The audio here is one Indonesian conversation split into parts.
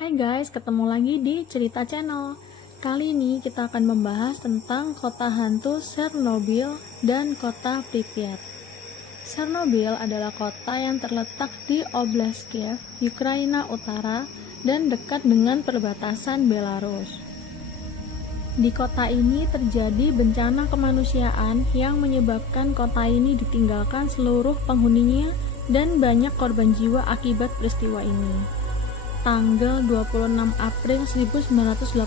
Hai guys, ketemu lagi di Cerita Channel. Kali ini kita akan membahas tentang kota hantu Chernobyl dan kota Pripyat. Chernobyl adalah kota yang terletak di Oblast Kiev, Ukraina Utara, dan dekat dengan perbatasan Belarus. Di kota ini terjadi bencana kemanusiaan yang menyebabkan kota ini ditinggalkan seluruh penghuninya dan banyak korban jiwa akibat peristiwa ini. Tanggal 26 April 1986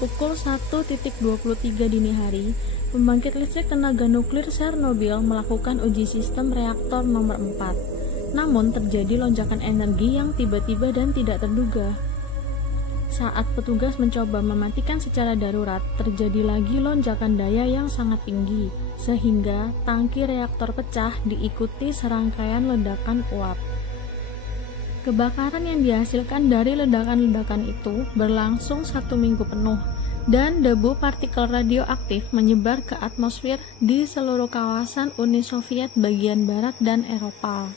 pukul 1.23 dini hari, pembangkit listrik tenaga nuklir Chernobyl melakukan uji sistem reaktor nomor 4. Namun terjadi lonjakan energi yang tiba-tiba dan tidak terduga. Saat petugas mencoba mematikan secara darurat, terjadi lagi lonjakan daya yang sangat tinggi, sehingga tangki reaktor pecah diikuti serangkaian ledakan uap. Kebakaran yang dihasilkan dari ledakan-ledakan itu berlangsung 1 minggu penuh, dan debu partikel radioaktif menyebar ke atmosfer di seluruh kawasan Uni Soviet bagian barat dan Eropa.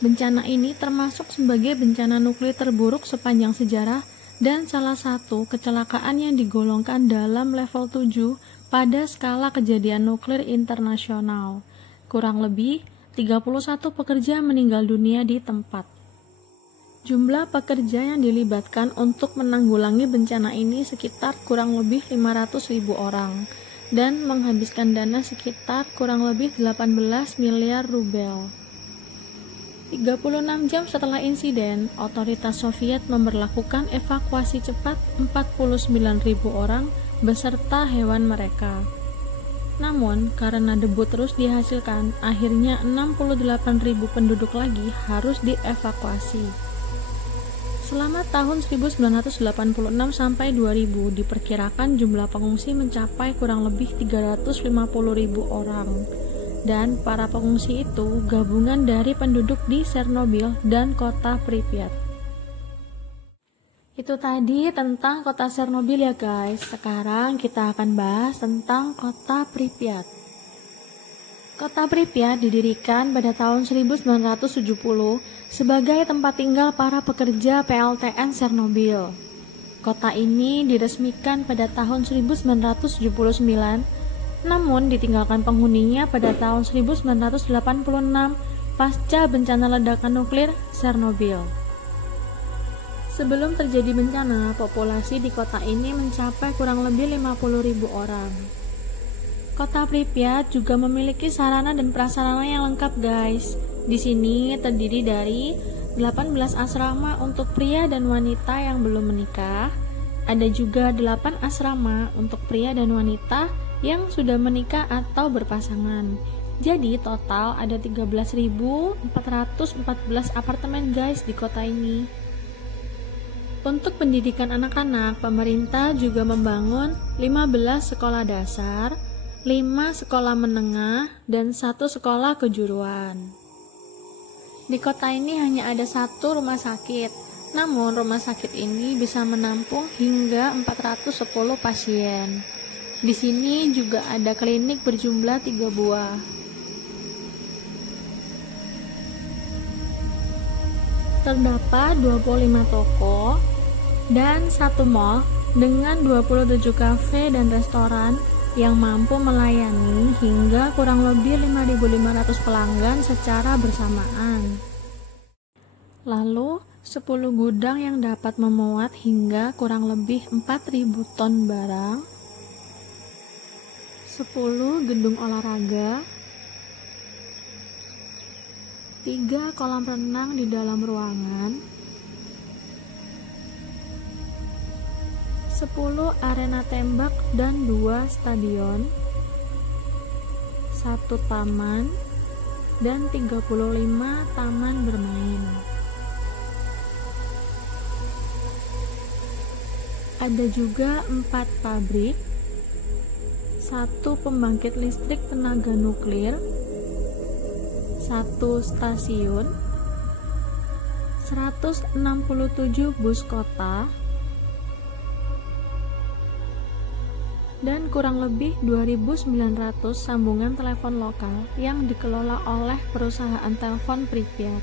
Bencana ini termasuk sebagai bencana nuklir terburuk sepanjang sejarah dan salah satu kecelakaan yang digolongkan dalam level 7 pada skala kejadian nuklir internasional. Kurang lebih 31 pekerja meninggal dunia di tempat. Jumlah pekerja yang dilibatkan untuk menanggulangi bencana ini sekitar kurang lebih 500.000 orang dan menghabiskan dana sekitar kurang lebih 18 miliar rubel. 36 jam setelah insiden, otoritas Soviet memberlakukan evakuasi cepat 49.000 orang beserta hewan mereka. Namun, karena debu terus dihasilkan, akhirnya 68.000 penduduk lagi harus dievakuasi. Selama tahun 1986 sampai 2000, diperkirakan jumlah pengungsi mencapai kurang lebih 350.000 orang. Dan para pengungsi itu gabungan dari penduduk di Chernobyl dan kota Pripyat. Itu tadi tentang kota Chernobyl ya guys. Sekarang kita akan bahas tentang kota Pripyat. Kota Pripyat didirikan pada tahun 1970 sebagai tempat tinggal para pekerja PLTN Chernobyl. Kota ini diresmikan pada tahun 1979, namun ditinggalkan penghuninya pada tahun 1986 pasca bencana ledakan nuklir Chernobyl. Sebelum terjadi bencana, populasi di kota ini mencapai kurang lebih 50.000 orang. Kota Pripyat juga memiliki sarana dan prasarana yang lengkap guys. Di sini terdiri dari 18 asrama untuk pria dan wanita yang belum menikah. Ada juga 8 asrama untuk pria dan wanita yang sudah menikah atau berpasangan. Jadi total ada 13.414 apartemen guys di kota ini. Untuk pendidikan anak-anak, pemerintah juga membangun 15 sekolah dasar, 5 sekolah menengah, dan 1 sekolah kejuruan. Di kota ini hanya ada 1 rumah sakit, namun rumah sakit ini bisa menampung hingga 410 pasien. Di sini juga ada klinik berjumlah 3 buah. Terdapat 25 toko dan 1 mall dengan 27 kafe dan restoran yang mampu melayani hingga kurang lebih 5.500 pelanggan secara bersamaan. Lalu, 10 gudang yang dapat memuat hingga kurang lebih 4.000 ton barang, 10 gedung olahraga, 3 kolam renang di dalam ruangan, 10 arena tembak dan 2 stadion, 1 taman, dan 35 taman bermain. Ada juga 4 pabrik, 1 pembangkit listrik tenaga nuklir, 1 stasiun, 167 bus kota, dan kurang lebih 2.900 sambungan telepon lokal yang dikelola oleh perusahaan telepon Pripyat.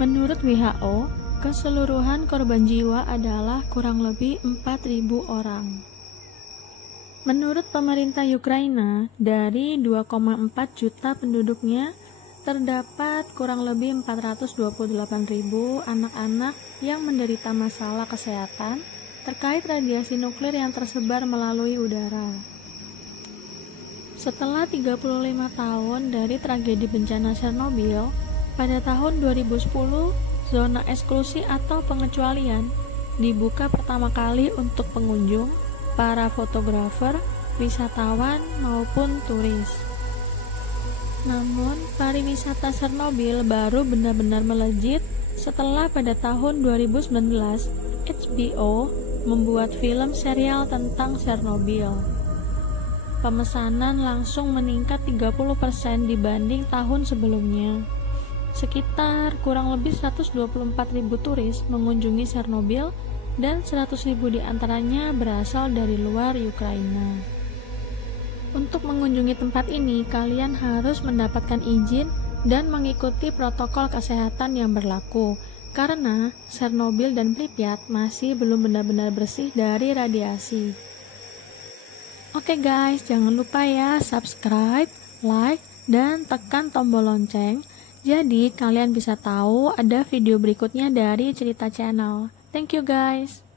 Menurut WHO, keseluruhan korban jiwa adalah kurang lebih 4.000 orang. Menurut pemerintah Ukraina, dari 2,4 juta penduduknya, terdapat kurang lebih 428.000 anak-anak yang menderita masalah kesehatan terkait radiasi nuklir yang tersebar melalui udara. Setelah 35 tahun dari tragedi bencana Chernobyl, pada tahun 2010, zona eksklusi atau pengecualian dibuka pertama kali untuk pengunjung, para fotografer, wisatawan, maupun turis. Namun, pariwisata Chernobyl baru benar-benar melejit setelah pada tahun 2019 HBO membuat film serial tentang Chernobyl. Pemesanan langsung meningkat 30% dibanding tahun sebelumnya. Sekitar kurang lebih 124.000 turis mengunjungi Chernobyl dan 100.000 diantaranya berasal dari luar Ukraina. Untuk mengunjungi tempat ini, kalian harus mendapatkan izin dan mengikuti protokol kesehatan yang berlaku, karena Chernobyl dan Pripyat masih belum benar-benar bersih dari radiasi. Oke guys, jangan lupa ya subscribe, like, dan tekan tombol lonceng, jadi kalian bisa tahu ada video berikutnya dari Cerita Channel. Thank you guys.